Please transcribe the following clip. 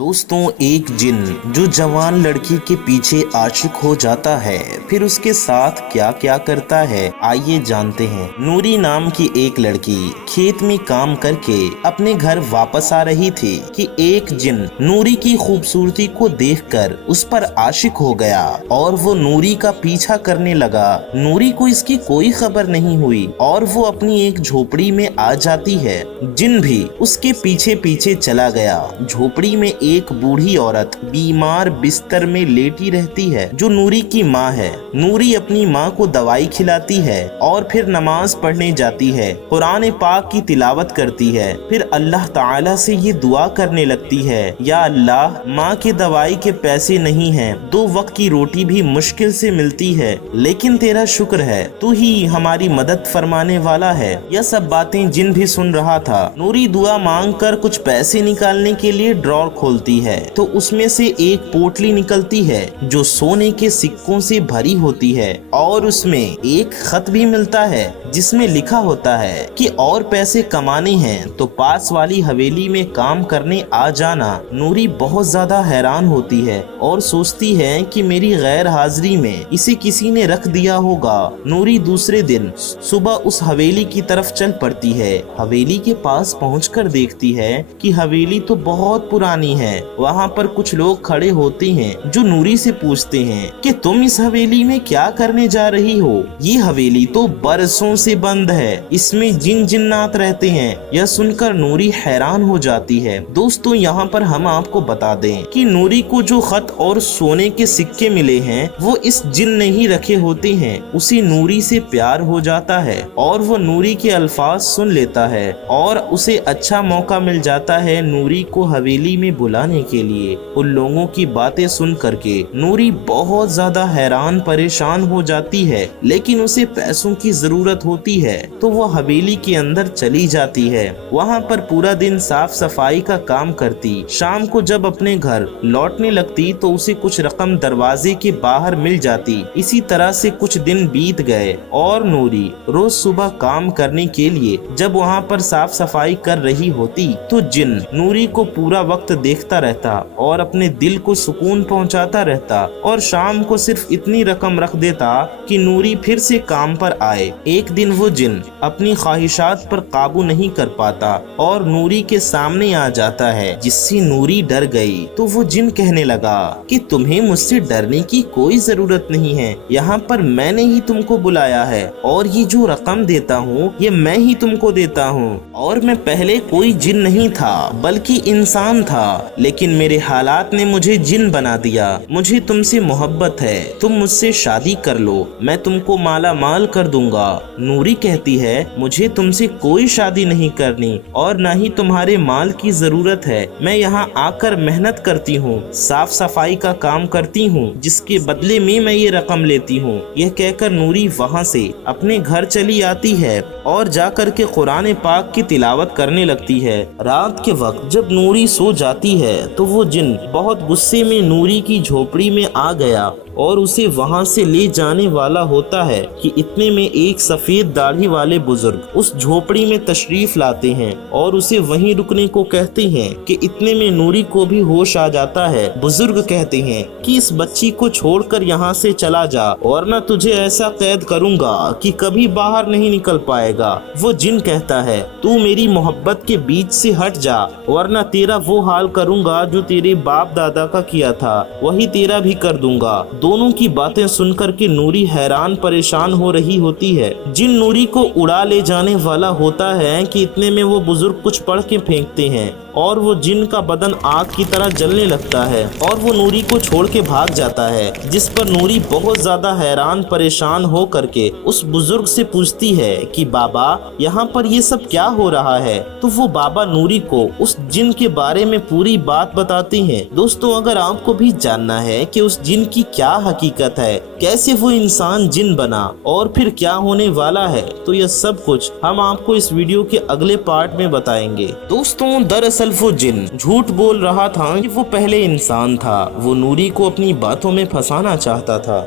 दोस्तों, एक जिन जो जवान लड़की के पीछे आशिक हो जाता है, फिर उसके साथ क्या क्या करता है, आइए जानते हैं। नूरी नाम की एक लड़की खेत में काम करके अपने घर वापस आ रही थी कि एक जिन नूरी की खूबसूरती को देखकर उस पर आशिक हो गया और वो नूरी का पीछा करने लगा। नूरी को इसकी कोई खबर नहीं हुई और वो अपनी एक झोपड़ी में आ जाती है। जिन भी उसके पीछे पीछे चला गया। झोपड़ी में एक बूढ़ी औरत बीमार बिस्तर में लेटी रहती है जो नूरी की माँ है। नूरी अपनी माँ को दवाई खिलाती है और फिर नमाज पढ़ने जाती है, कुरान पाक की तिलावत करती है, फिर अल्लाह ताला से ये दुआ करने लगती है, या अल्लाह, माँ के दवाई के पैसे नहीं हैं, 2 वक्त की रोटी भी मुश्किल से मिलती है, लेकिन तेरा शुक्र है, तू ही हमारी मदद फरमाने वाला है। यह सब बातें जिन भी सुन रहा था। नूरी दुआ मांग कर कुछ पैसे निकालने के लिए ड्रॉर खोलती है तो उसमें से एक पोटली निकलती है जो सोने के सिक्कों से भरी होती है और उसमें एक खत भी मिलता है जिसमें लिखा होता है कि और पैसे कमाने हैं तो पास वाली हवेली में काम करने आ जाना। नूरी बहुत ज्यादा हैरान होती है और सोचती है कि मेरी गैर हाजिरी में इसे किसी ने रख दिया होगा। नूरी दूसरे दिन सुबह उस हवेली की तरफ चल पड़ती है। हवेली के पास पहुंचकर देखती है कि हवेली तो बहुत पुरानी है। वहाँ पर कुछ लोग खड़े होते हैं जो नूरी से पूछते हैं कि तुम इस हवेली में क्या करने जा रही हो? ये हवेली तो बरसों से बंद है, इसमें जिन जिन्नात रहते हैं। यह सुनकर नूरी हैरान हो जाती है। दोस्तों, यहाँ पर हम आपको बता दें कि नूरी को जो खत और सोने के सिक्के मिले हैं वो इस जिन ने ही रखे होते हैं। उसे नूरी से प्यार हो जाता है और वो नूरी के अल्फाज सुन लेता है और उसे अच्छा मौका मिल जाता है नूरी को हवेली में बुलाने के लिए। उन लोगों की बातें सुन करके नूरी बहुत ज्यादा हैरान परेशान हो जाती है, लेकिन उसे पैसों की जरूरत होती है तो वो हवेली के अंदर चली जाती है। वहाँ पर पूरा दिन साफ सफाई का काम करती। शाम को जब अपने घर लौटने लगती तो उसे कुछ रकम दरवाजे के बाहर मिल जाती। इसी तरह से कुछ दिन बीत गए और नूरी रोज सुबह काम करने के लिए जब वहाँ पर साफ सफाई कर रही होती तो जिन नूरी को पूरा वक्त देखता रहता और अपने दिल को सुकून पहुंचाता रहता और शाम को सिर्फ इतनी रकम रख देता कि नूरी फिर से काम पर आए। एक दिन वो जिन अपनी ख्वाहिशात पर काबू नहीं कर पाता और नूरी के सामने आ जाता है, जिससे नूरी डर गई। तो वो जिन कहने लगा कि तुम्हें मुझसे डरने की कोई जरूरत नहीं है, यहाँ पर मैंने ही तुमको बुलाया है और ये जो रकम देता हूँ ये मैं ही तुमको देता हूँ और मैं पहले कोई जिन नहीं था बल्कि इंसान था, लेकिन मेरे हालात ने मुझे जिन बना दिया। मुझे तुमसे मोहब्बत है, तुम मुझसे शादी कर लो, मैं तुमको माला माल कर दूंगा। नूरी कहती है मुझे तुमसे कोई शादी नहीं करनी और न ही तुम्हारे माल की जरूरत है। मैं यहाँ आकर मेहनत करती हूँ, साफ सफाई का काम करती हूँ, जिसके बदले में मैं ये रकम लेती हूँ। यह कहकर नूरी वहाँ से अपने घर चली आती है और जाकर के कुरान पाक की तिलावत करने लगती है। रात के वक्त जब नूरी सो जाती है तो वो जिन बहुत गुस्से में नूरी की झोपड़ी में आ गया और उसे वहां से ले जाने वाला होता है कि इतने में एक सफेद दाढ़ी वाले बुजुर्ग उस झोपड़ी में तशरीफ लाते हैं और उसे वहीं रुकने को कहते हैं कि इतने में नूरी को भी होश आ जाता है। बुजुर्ग कहते हैं कि इस बच्ची को छोड़कर यहाँ से चला जा वरना तुझे ऐसा कैद करूंगा कि कभी बाहर नहीं निकल पाएगा। वो जिन कहता है तू मेरी मोहब्बत के बीच से हट जा वरना तेरा वो हाल करूंगा जो तेरे बाप दादा का किया था, वही तेरा भी कर दूंगा। दोनों की बातें सुनकर के नूरी हैरान परेशान हो रही होती है। जिन नूरी को उड़ा ले जाने वाला होता है कि इतने में वो बुजुर्ग कुछ पढ़ के फेंकते हैं और वो जिन का बदन आग की तरह जलने लगता है और वो नूरी को छोड़ के भाग जाता है, जिस पर नूरी बहुत ज्यादा हैरान परेशान हो करके उस बुजुर्ग से पूछती है कि बाबा, यहाँ पर ये सब क्या हो रहा है? तो वो बाबा नूरी को उस जिन के बारे में पूरी बात बताते हैं। दोस्तों, अगर आपको भी जानना है कि उस जिन की क्या हकीकत है, कैसे वो इंसान जिन बना और फिर क्या होने वाला है, तो यह सब कुछ हम आपको इस वीडियो के अगले पार्ट में बताएंगे। दोस्तों, दरअसल वो जिन झूठ बोल रहा था कि वो पहले इंसान था। वो नूरी को अपनी बातों में फंसाना चाहता था।